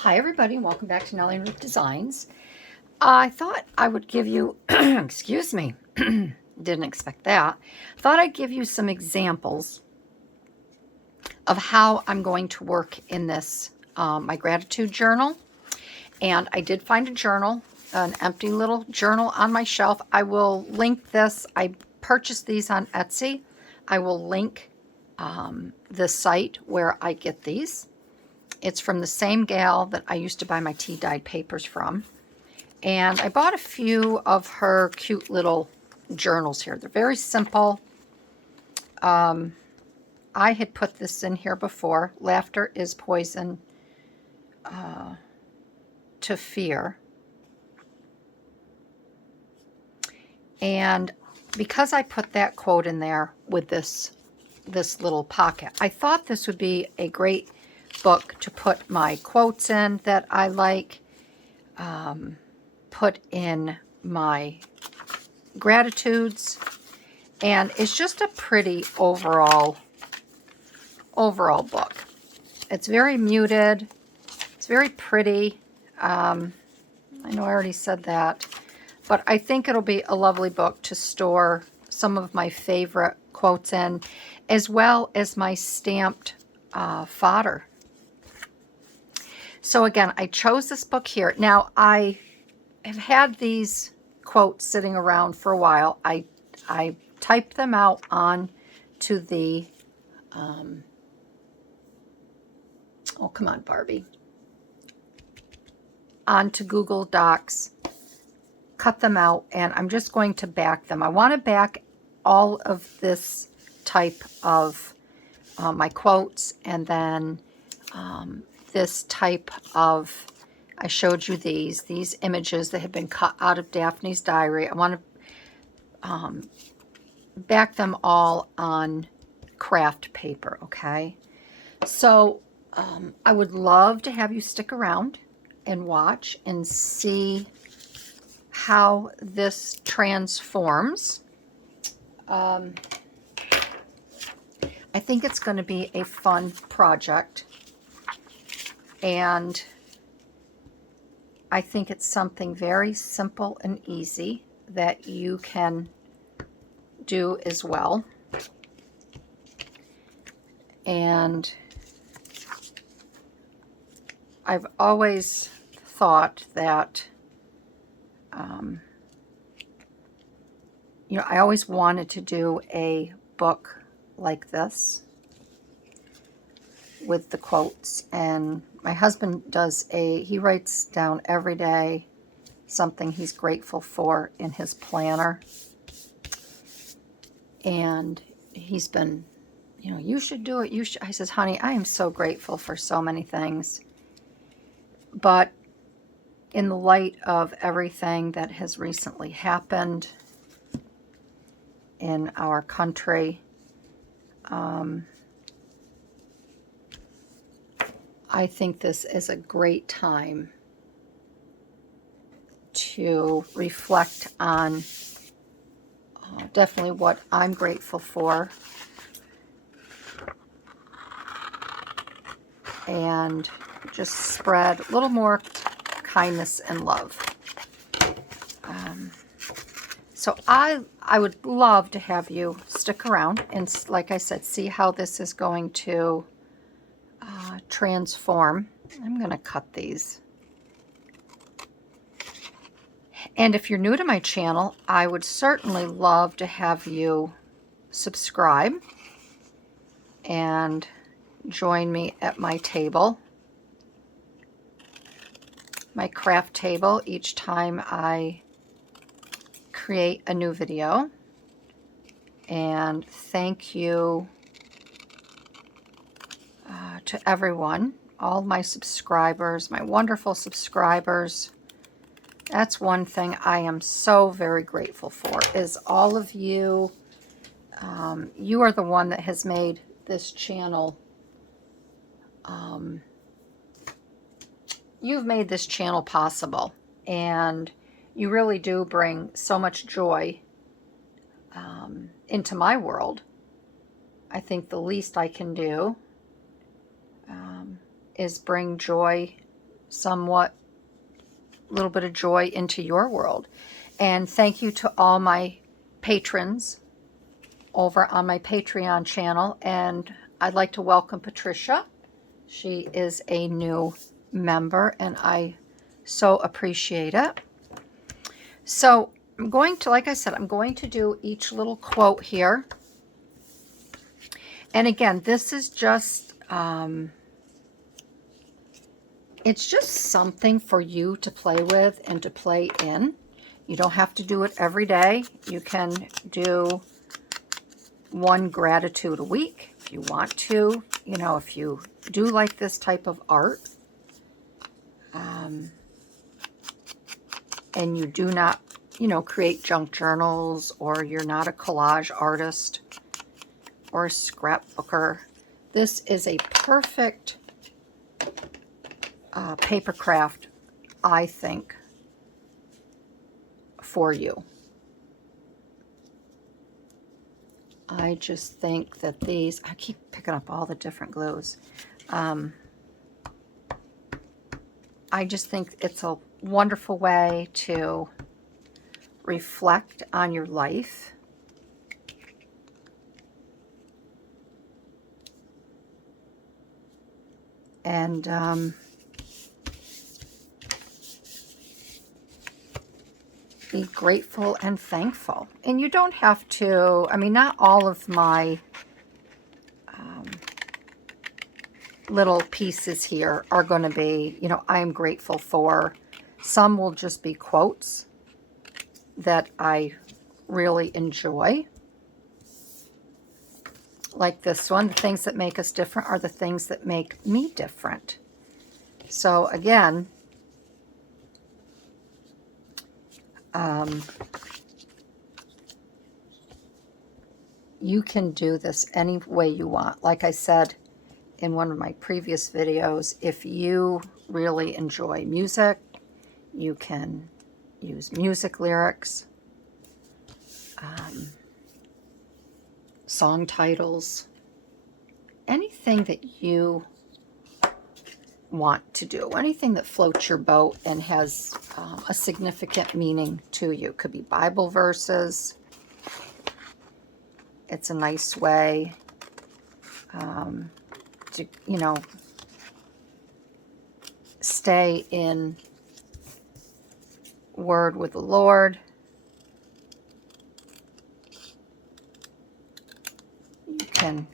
Hi everybody, welcome back to Nellie and Ruth Designs. I thought I would give you, excuse me, didn't expect that. Thought I'd give you some examples of how I'm going to work in this, my gratitude journal. And I did find a journal, an empty little journal on my shelf. I will link this. I purchased these on Etsy. I will link the site where I get these. It's from the same gal that I used to buy my tea dyed papers from. And I bought a few of her cute little journals here. They're very simple. I had put this in here before. Laughter is poison to fear. And because I put that quote in there with this little pocket, I thought this would be a great book to put my quotes in that I like, put in my gratitudes, and it's just a pretty overall book. It's very muted. It's very pretty. I know I already said that, but I think it'll be a lovely book to store some of my favorite quotes in, as well as my stamped fodder. So again, I chose this book here. Now, I have had these quotes sitting around for a while. I typed them out on to the, oh, come on, Barbie. Onto Google Docs, cut them out, and I'm just going to back them. I want to back all of this type of my quotes, and then this type of, I showed you these images that have been cut out of Daphne's diary. I want to back them all on craft paper, okay? So I would love to have you stick around and watch and see how this transforms. I think it's going to be a fun project. And I think it's something very simple and easy that you can do as well. And I've always thought that, you know, I always wanted to do a book like this with the quotes, and my husband he writes down every day something he's grateful for in his planner, and he's been, you know, you should do it, you should. I says, honey, I am so grateful for so many things, but in the light of everything that has recently happened in our country, I think this is a great time to reflect on definitely what I'm grateful for, and just spread a little more kindness and love. So I would love to have you stick around and, like I said, see how this is going to transform. I'm going to cut these. And if you're new to my channel, I would certainly love to have you subscribe and join me at my table, my craft table, each time I create a new video. And thank you to everyone, all my subscribers, my wonderful subscribers. That's one thing I am so very grateful for, is all of you. You are the one that has made this channel, you've made this channel possible, and you really do bring so much joy into my world. I think the least I can do is bring joy somewhat little bit of joy into your world. And thank you to all my patrons over on my Patreon channel. And I'd like to welcome Patricia. She is a new member, and I so appreciate it. So I'm going to, like I said, I'm going to do each little quote here. And again, this is just, it's just something for you to play with and to play in. You don't have to do it every day. You can do one gratitude a week if you want to. You know, if you do like this type of art, and you do not, you know, create junk journals, or you're not a collage artist or a scrapbooker, this is a perfect paper craft, I think, for you. I just think that these, I keep picking up all the different glues. I just think it's a wonderful way to reflect on your life. And be grateful and thankful. And you don't have to, I mean, not all of my little pieces here are going to be, you know, I am grateful for. Some will just be quotes that I really enjoy. Like this one, the things that make us different are the things that make me different. So again, you can do this any way you want. Like I said in one of my previous videos, if you really enjoy music, you can use music lyrics, song titles, anything that you want to do, anything that floats your boat and has a significant meaning to you. Could be Bible verses. It's a nice way to, you know, stay in word with the Lord. You can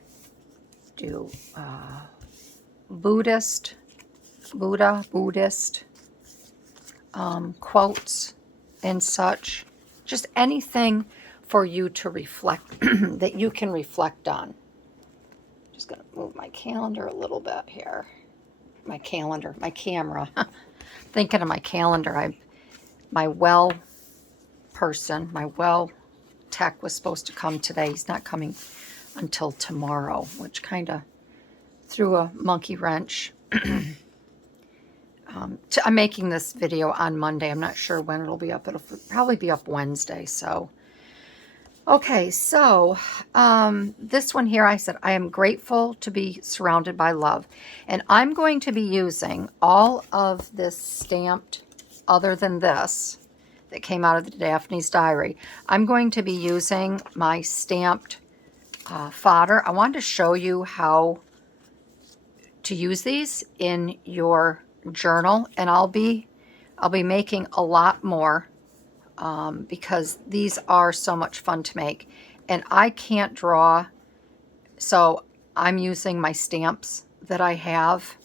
do Buddhist quotes and such. Just anything for you to reflect, that you can reflect on. Just going to move my calendar a little bit here. My camera. Thinking of my calendar. My well tech was supposed to come today. He's not coming until tomorrow, which kind of threw a monkey wrench. I'm making this video on Monday. I'm not sure when it'll be up. It'll probably be up Wednesday. So, okay. So, this one here, I said, I am grateful to be surrounded by love. And I'm going to be using all of this stamped, other than this, that came out of the Daphne's Diary. I'm going to be using my stamped fodder. I wanted to show you how to use these in your journal, and I'll be making a lot more because these are so much fun to make, and I can't draw, so I'm using my stamps that I have.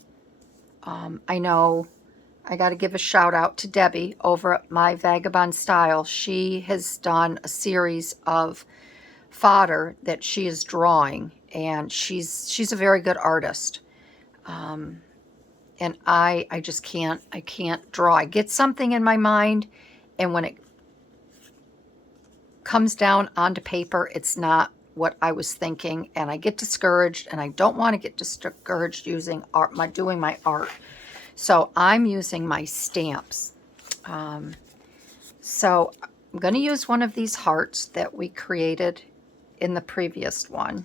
I know I got to give a shout out to Debbie over at My Vagabond Style. She has done a series of fodder that she is drawing, and she's a very good artist. And I just can't draw. I get something in my mind, and when it comes down onto paper, it's not what I was thinking, and I get discouraged, and I don't want to get discouraged using art, doing my art. So I'm using my stamps. So I'm going to use one of these hearts that we created in the previous one.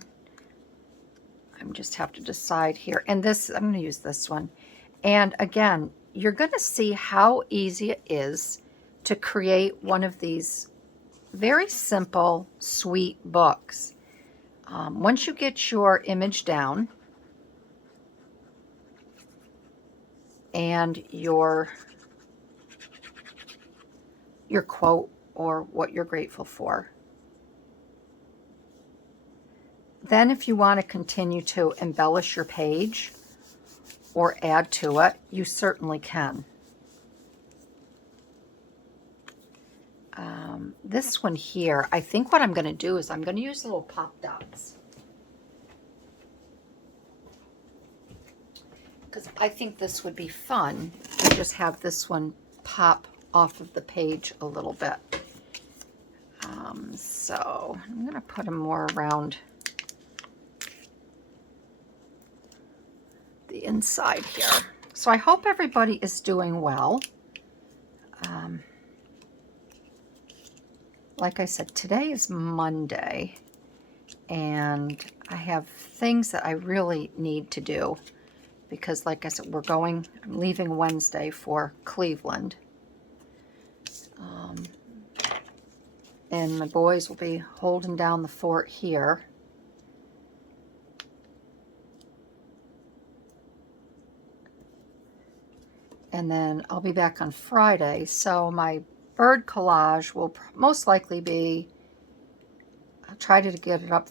I just have to decide here. And this, I'm going to use this one. And again, you're going to see how easy it is to create one of these very simple, sweet books. Once you get your image down and your quote or what you're grateful for, then if you want to continue to embellish your page or add to it, you certainly can. This one here, I think what I'm going to do is I'm going to use little pop dots, because I think this would be fun to just have this one pop off of the page a little bit. So I'm going to put them more around the inside here. So I hope everybody is doing well. Like I said, today is Monday, and I have things that I really need to do because, like I said, I'm leaving Wednesday for Cleveland. And my boys will be holding down the fort here. And then I'll be back on Friday, so my bird collage will most likely be, I'll try to get it up.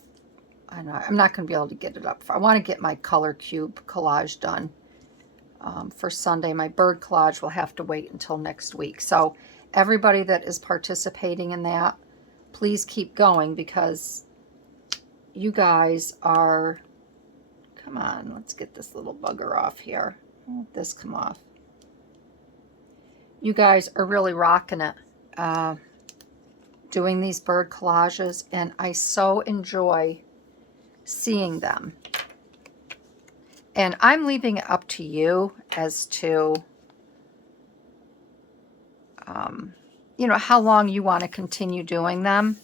I know I'm not going to be able to get it up. I want to get my color cube collage done for Sunday. My bird collage will have to wait until next week. So everybody that is participating in that, please keep going, because you guys are, come on, let's get this little bugger off here. Let this come off. You guys are really rocking it doing these bird collages, and I so enjoy seeing them. And I'm leaving it up to you as to, you know, how long you want to continue doing them.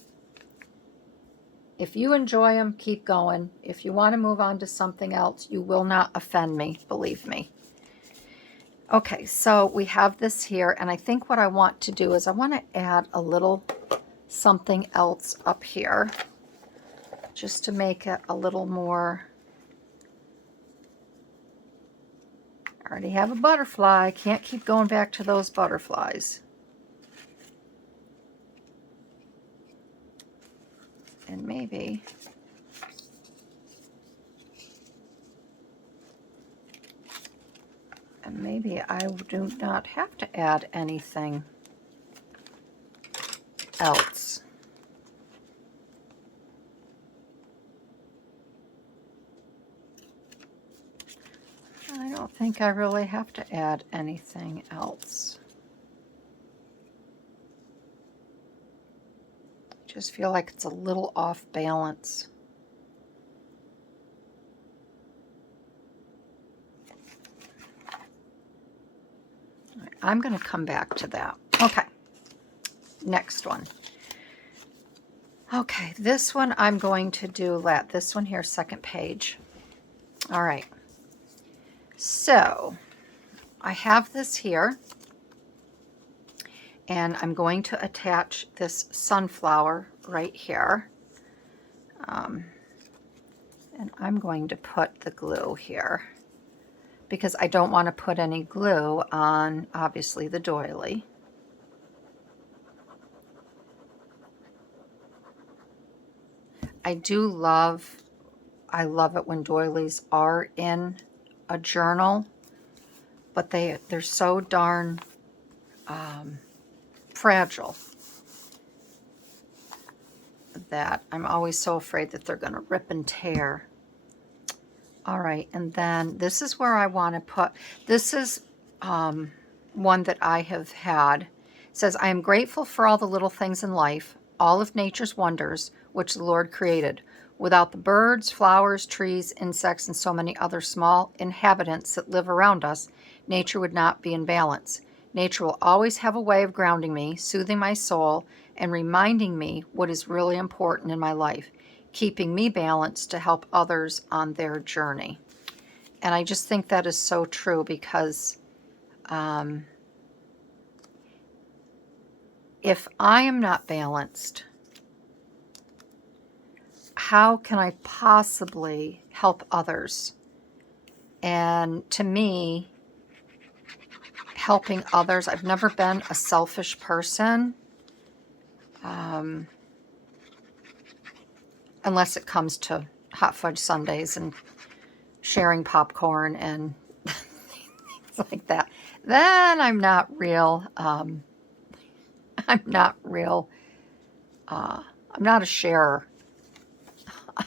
If you enjoy them, keep going. If you want to move on to something else, you will not offend me, believe me. Okay, so we have this here, and I think what I want to do is I want to add a little something else up here just to make it a little more. I already have a butterfly. I can't keep going back to those butterflies. And maybe I do not have to add anything else. I don't think I really have to add anything else. I just feel like it's a little off balance. I'm going to come back to that. Okay, next one. Okay, this one I'm going to do this one here, second page. All right, so I have this here, and I'm going to attach this sunflower right here. And I'm going to put the glue here, because I don't want to put any glue on, obviously, the doily. I love it when doilies are in a journal, but they're so darn fragile that I'm always so afraid that they're going to rip and tear. All right, and then this is where I want to put, this is one that I have had. It says, I am grateful for all the little things in life, all of nature's wonders, which the Lord created. Without the birds, flowers, trees, insects, and so many other small inhabitants that live around us, nature would not be in balance. Nature will always have a way of grounding me, soothing my soul, and reminding me what is really important in my life, keeping me balanced to help others on their journey. And I just think that is so true, because If I am not balanced, how can I possibly help others? And to me, helping others, I've never been a selfish person, unless it comes to hot fudge sundaes and sharing popcorn and things like that. Then I'm not real, I'm not a sharer.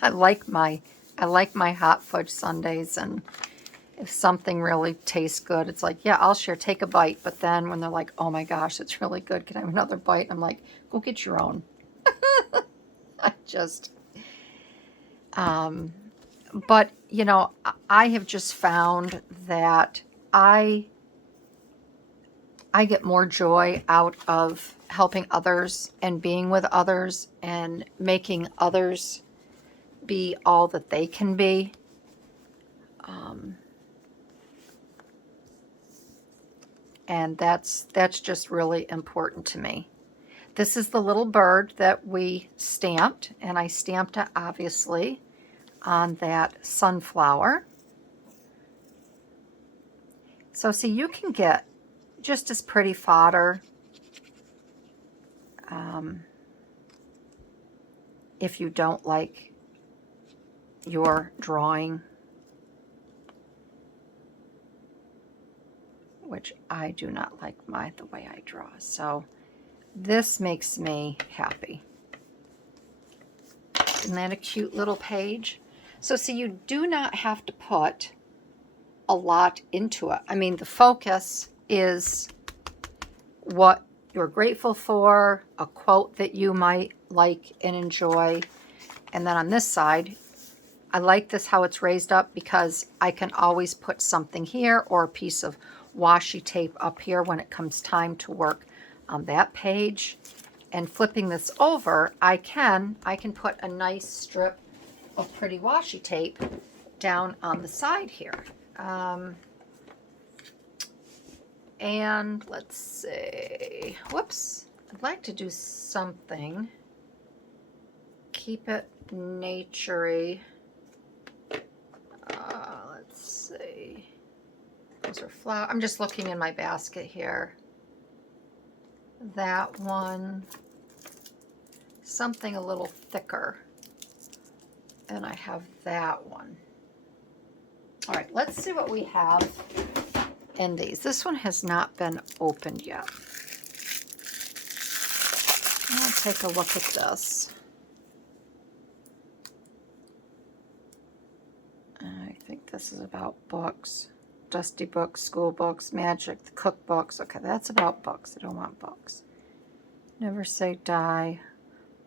I like my hot fudge sundaes, and if something really tastes good, it's like, yeah, I'll share, take a bite. But then when they're like, oh my gosh, it's really good, can I have another bite? I'm like, go get your own. I just, but you know, I have just found that I get more joy out of helping others and being with others and making others be all that they can be. And that's just really important to me. This is the little bird that we stamped, and I stamped it obviously on that sunflower. So see, you can get just as pretty fodder if you don't like your drawing, which I do not like the way I draw. So this makes me happy. Isn't that a cute little page? So see, you do not have to put a lot into it. I mean, the focus is what you're grateful for, a quote that you might like and enjoy. And then on this side, I like this how it's raised up because I can always put something here or a piece of washi tape up here when it comes time to work on that page. And flipping this over, I can put a nice strip of pretty washi tape down on the side here. And let's see, whoops, I'd like to do something, keep it naturey. Let's see, those are flowers. I'm just looking in my basket here. That one, something a little thicker, and I have that one. All right, let's see what we have in these. This one has not been opened yet. I'll take a look at this. I think this is about books. Dusty books, school books, magic, the cookbooks. Okay, that's about books. I don't want books. Never say die.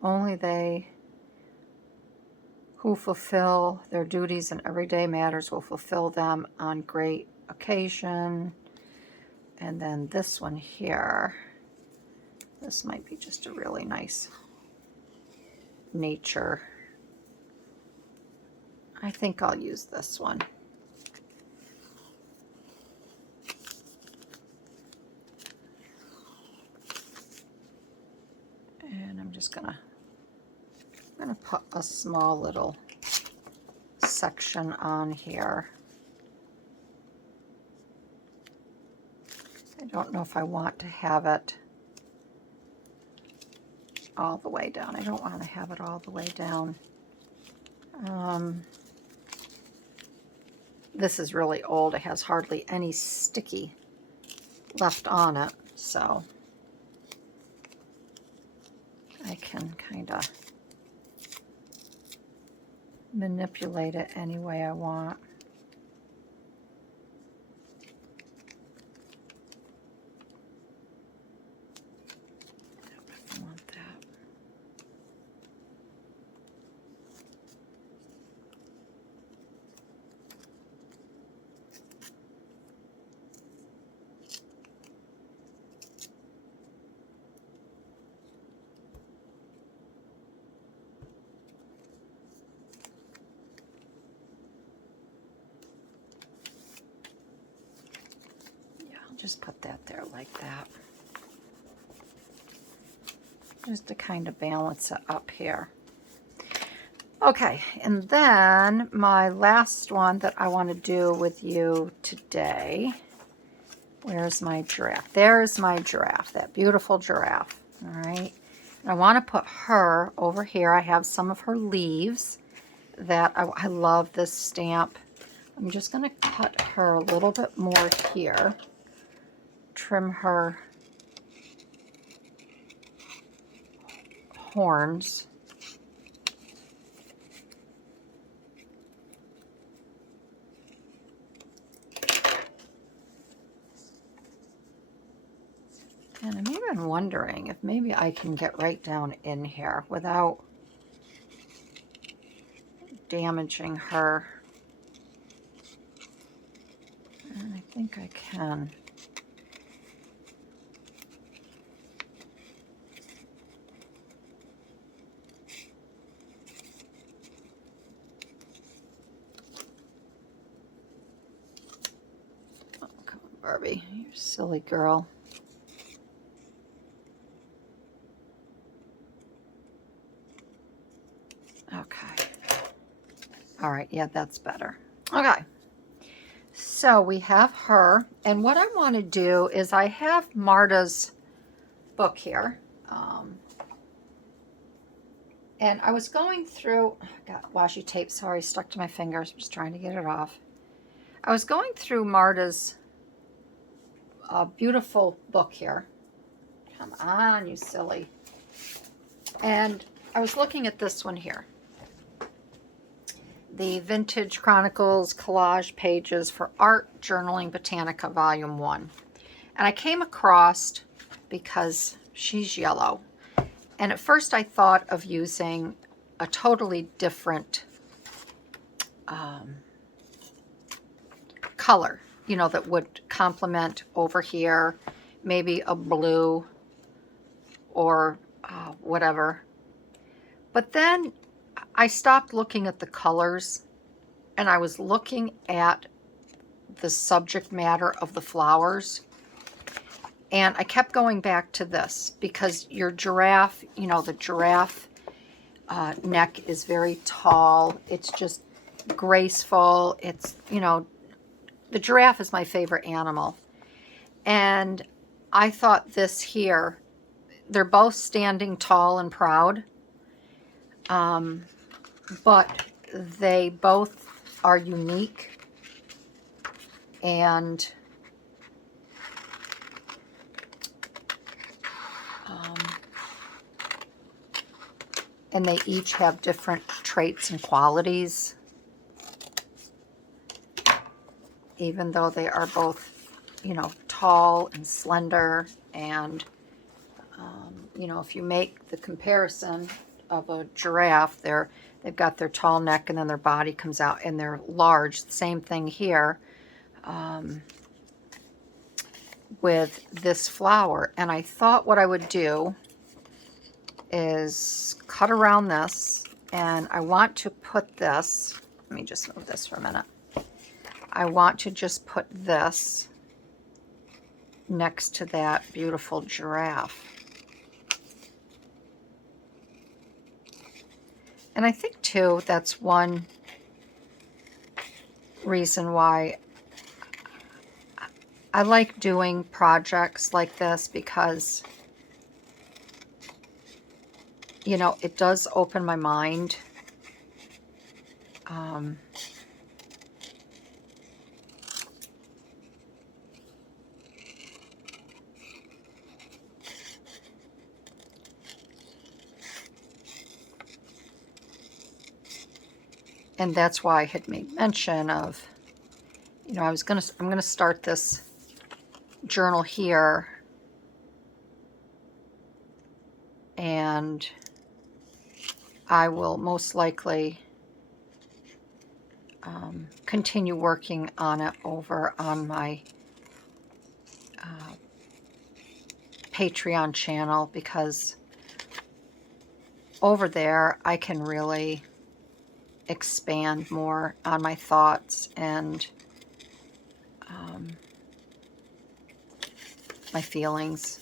Only they who fulfill their duties in everyday matters will fulfill them on great occasion. And then this one here, this might be just a really nice nature. I think I'll use this one. And I'm just gonna put a small little section on here. I don't know if I want to have it all the way down. I don't want to have it all the way down. This is really old. It has hardly any sticky left on it, so I can kind of manipulate it any way I want. I want that. just put that there like that. Just to kind of balance it up here. Okay, and then my last one that I want to do with you today. Where's my giraffe? There's my giraffe, that beautiful giraffe. All right. And I want to put her over here. I have some of her leaves that I love this stamp. I'm just going to cut her a little bit more here. Trim her horns. And I'm even wondering if maybe I can get right down in here without damaging her. And I think I can. Oh, come on, Barbie, you silly girl. Okay. All right, yeah, that's better. Okay. So we have her, and what I want to do is I have Marta's book here. And I was going through, got washi tape, sorry, stuck to my fingers. I'm just trying to get it off. I was going through Marta's beautiful book here. Come on, you silly. And I was looking at this one here. The Vintage Chronicles Collage Pages for Art Journaling Botanica Volume 1. And I came across, because she's yellow, and at first I thought of using a totally different color, you know, that would complement over here, maybe a blue or whatever. But then I stopped looking at the colors and I was looking at the subject matter of the flowers. And I kept going back to this because your giraffe, you know, the giraffe neck is very tall. It's just graceful. It's, you know, the giraffe is my favorite animal. And I thought this here, they're both standing tall and proud. But they both are unique. And they each have different traits and qualities, even though they are both, you know, tall and slender. And, you know, if you make the comparison of a giraffe, they've got their tall neck and then their body comes out and they're large. Same thing here with this flower. And I thought what I would do is cut around this, and I want to put this, let me just move this for a minute. I want to just put this next to that beautiful giraffe. And I think too, that's one reason why I like doing projects like this, because you know, it does open my mind. And that's why I had made mention of, you know, I'm gonna start this journal here, and I will most likely continue working on it over on my Patreon channel, because over there I can really expand more on my thoughts and my feelings.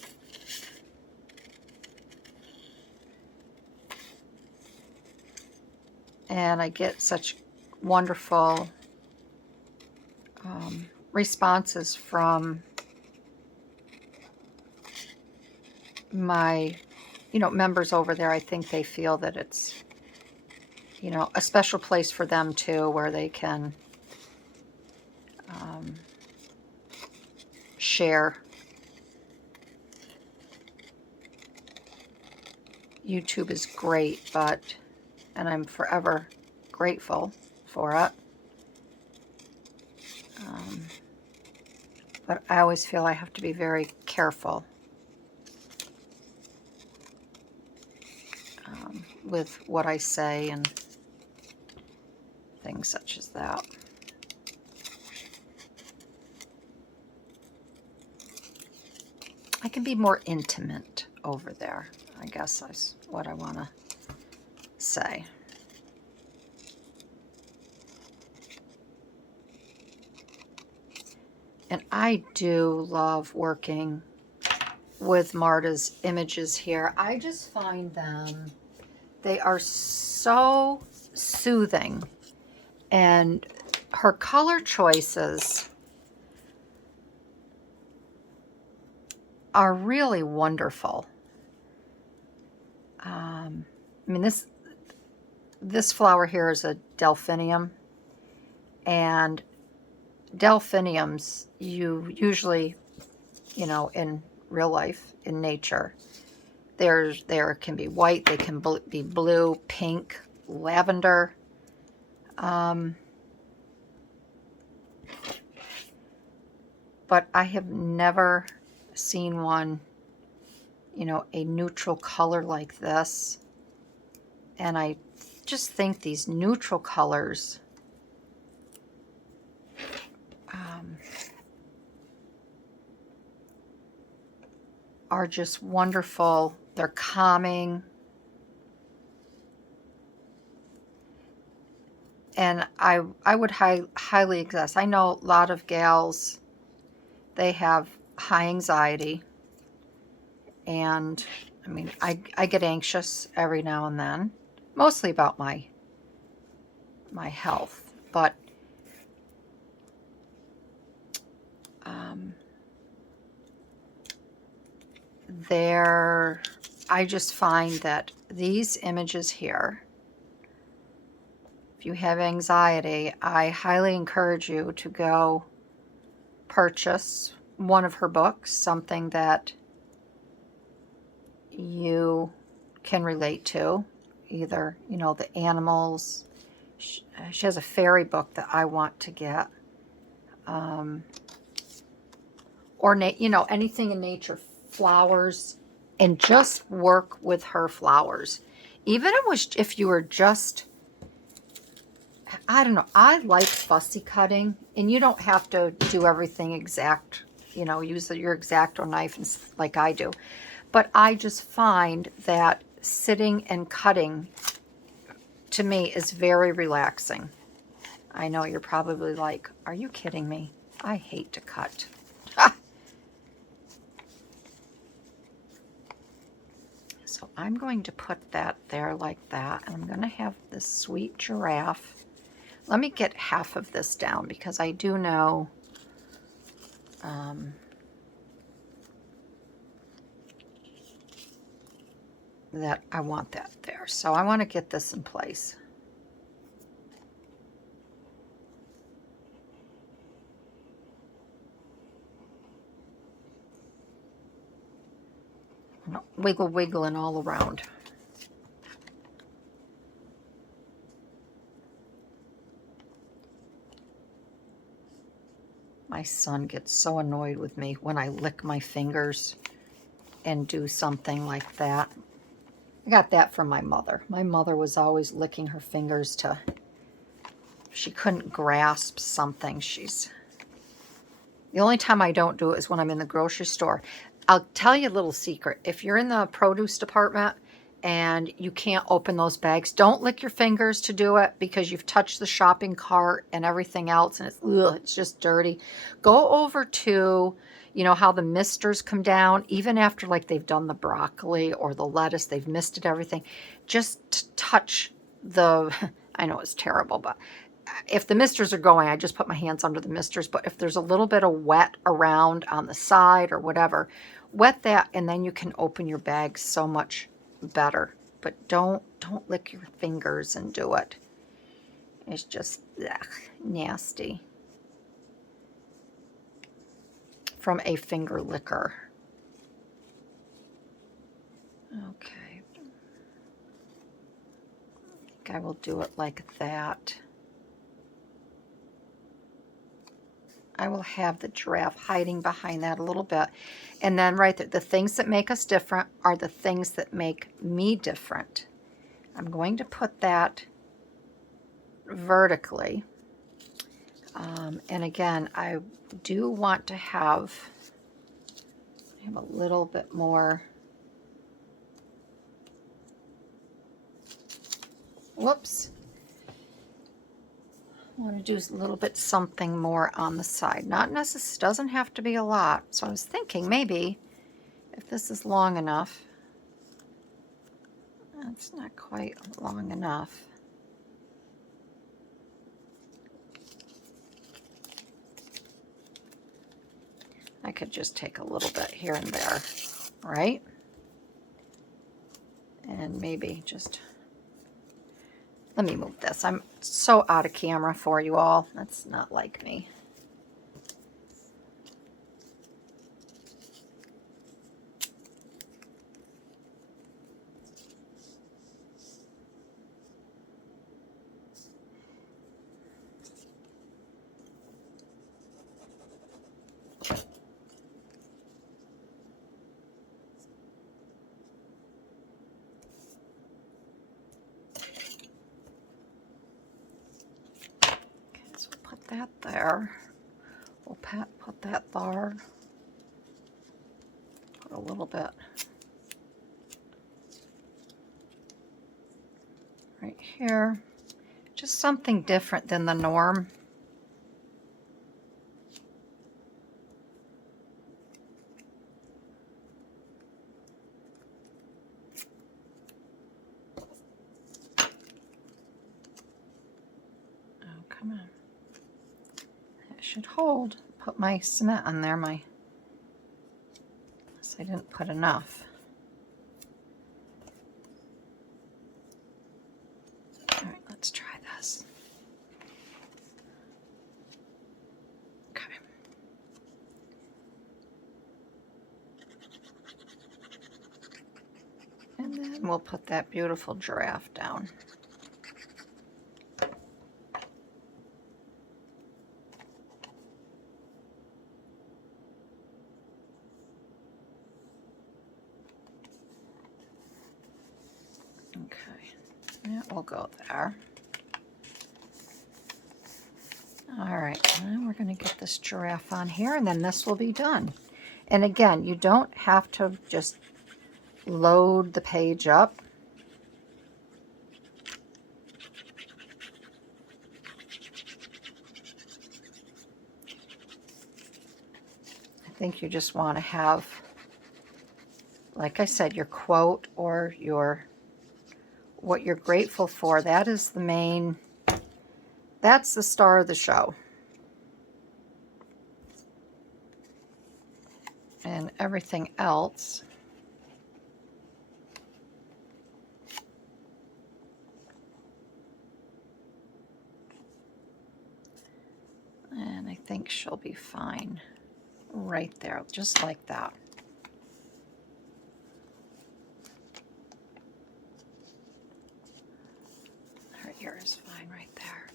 And I get such wonderful responses from my, members over there. I think they feel that it's, a special place for them too, where they can share. YouTube is great, and I'm forever grateful for it. But I always feel I have to be very careful with what I say and things such as that. I can be more intimate over there, I guess is what I want to say. And I do love working with Marta's images here. I just find them, they are so soothing. And her color choices are really wonderful. I mean, this flower here is a delphinium. And delphiniums, you usually, in real life, in nature, there can be white, they can be blue, pink, lavender. But I have never seen one, a neutral color like this. And I just think these neutral colors are just wonderful. They're calming. And I would highly suggest. I know a lot of gals, they have high anxiety. And I mean, I get anxious every now and then, mostly about my health. But I just find that these images here, if you have anxiety, I highly encourage you to go purchase one of her books, something that you can relate to, either, the animals. She has a fairy book that I want to get, or anything in nature, flowers, and just work with her flowers. Even if you were just, I don't know, I like fussy cutting, and you don't have to do everything exact, use your X-Acto knife and like I do. But I just find that sitting and cutting, to me, is very relaxing. I know you're probably like, are you kidding me? I hate to cut. So I'm going to put that there like that. And I'm going to have this sweet giraffe. Let me get half of this down, because I do know that I want that there. So I want to get this in place. Wiggling all around. My son gets so annoyed with me when I lick my fingers and do something like that. I got that from my mother. My mother was always licking her fingers if she couldn't grasp something. The only time I don't do it is when I'm in the grocery store. I'll tell you a little secret. If you're in the produce department and you can't open those bags, don't lick your fingers to do it, because you've touched the shopping cart and everything else, and it's just dirty. Go over to, you know how the misters come down, even after like they've done the broccoli or the lettuce, they've misted everything. Just touch the, I know it's terrible, but if the misters are going, I just put my hands under the misters. But if there's a little bit of wet around on the side or whatever, wet that, and then you can open your bag so much better. But don't lick your fingers and do it. It's just nasty. From a finger licker. Okay. I think I will do it like that. I will have the giraffe hiding behind that a little bit. And then right there, the things that make us different are the things that make me different. I'm going to put that vertically. And again, I do want to have a little bit more. Whoops. I want to do a little bit something more on the side. Not necessarily, doesn't have to be a lot. So I was thinking maybe if this is long enough. That's not quite long enough. I could just take a little bit here and there, right? And maybe just, let me move this. I'm so out of camera for you all. That's not like me. That there. We'll put that there. Put a little bit right here. Just something different than the norm. Oh, come on. Should hold. Put my cement on there. Unless I didn't put enough. All right, let's try this. Okay. And then we'll put that beautiful giraffe down. That will go there. All right, now we're going to get this giraffe on here, and then this will be done. And again, you don't have to just load the page up. I think you just want to have, like I said, your quote or your what you're grateful for. That is the main, that's the star of the show. And everything else and I think she'll be fine right there, just like that. Here is fine right there.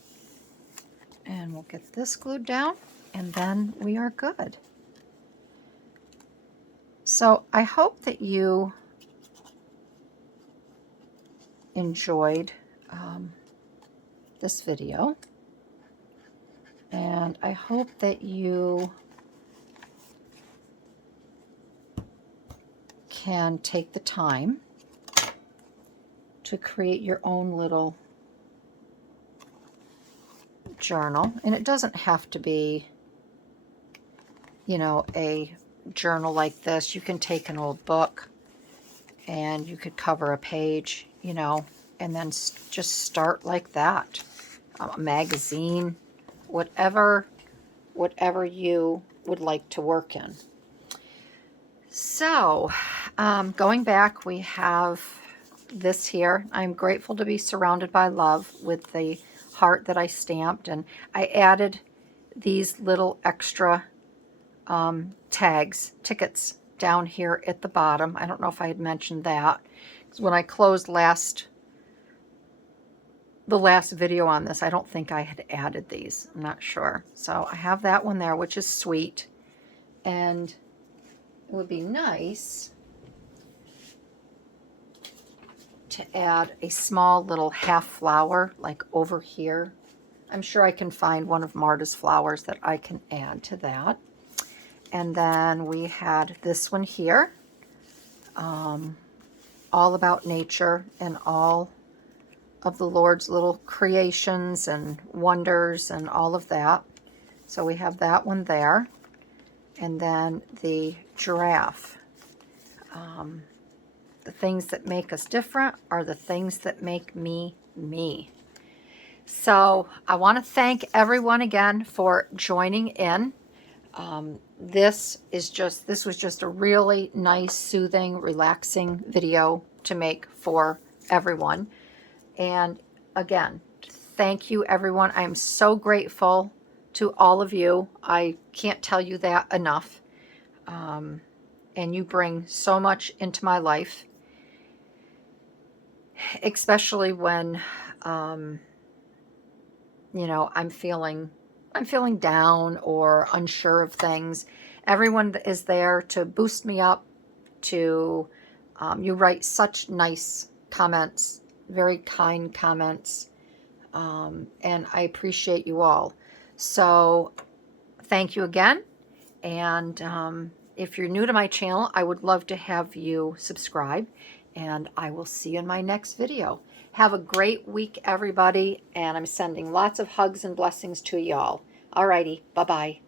And we'll get this glued down, and then we are good. So I hope that you enjoyed this video, and I hope that you can take the time to create your own little journal. And it doesn't have to be, you know, a journal like this. You can take an old book and you could cover a page, you know, and then just start like that. A magazine, whatever you would like to work in. So, going back, we have this here. I'm grateful to be surrounded by love, with the heart that I stamped, and I added these little extra tags, tickets down here at the bottom. I don't know if I had mentioned that. When I closed the last video on this, I don't think I had added these. I'm not sure. So I have that one there, which is sweet. And it would be nice to add a small little half flower, like over here. I'm sure I can find one of Marta's flowers that I can add to that. And then we had this one here, all about nature and all of the Lord's little creations and wonders and all of that. So we have that one there. And then the giraffe. The things that make us different are the things that make me, me. So I want to thank everyone again for joining in. This was just a really nice, soothing, relaxing video to make for everyone. And again, thank you, everyone. I am so grateful to all of you. I can't tell you that enough. And you bring so much into my life, especially when, you know, I'm feeling down or unsure of things. Everyone is there to boost me up. You write such nice comments, very kind comments, and I appreciate you all. So thank you again. And if you're new to my channel, I would love to have you subscribe, and I will see you in my next video. Have a great week, everybody, and I'm sending lots of hugs and blessings to y'all. Alrighty, bye-bye.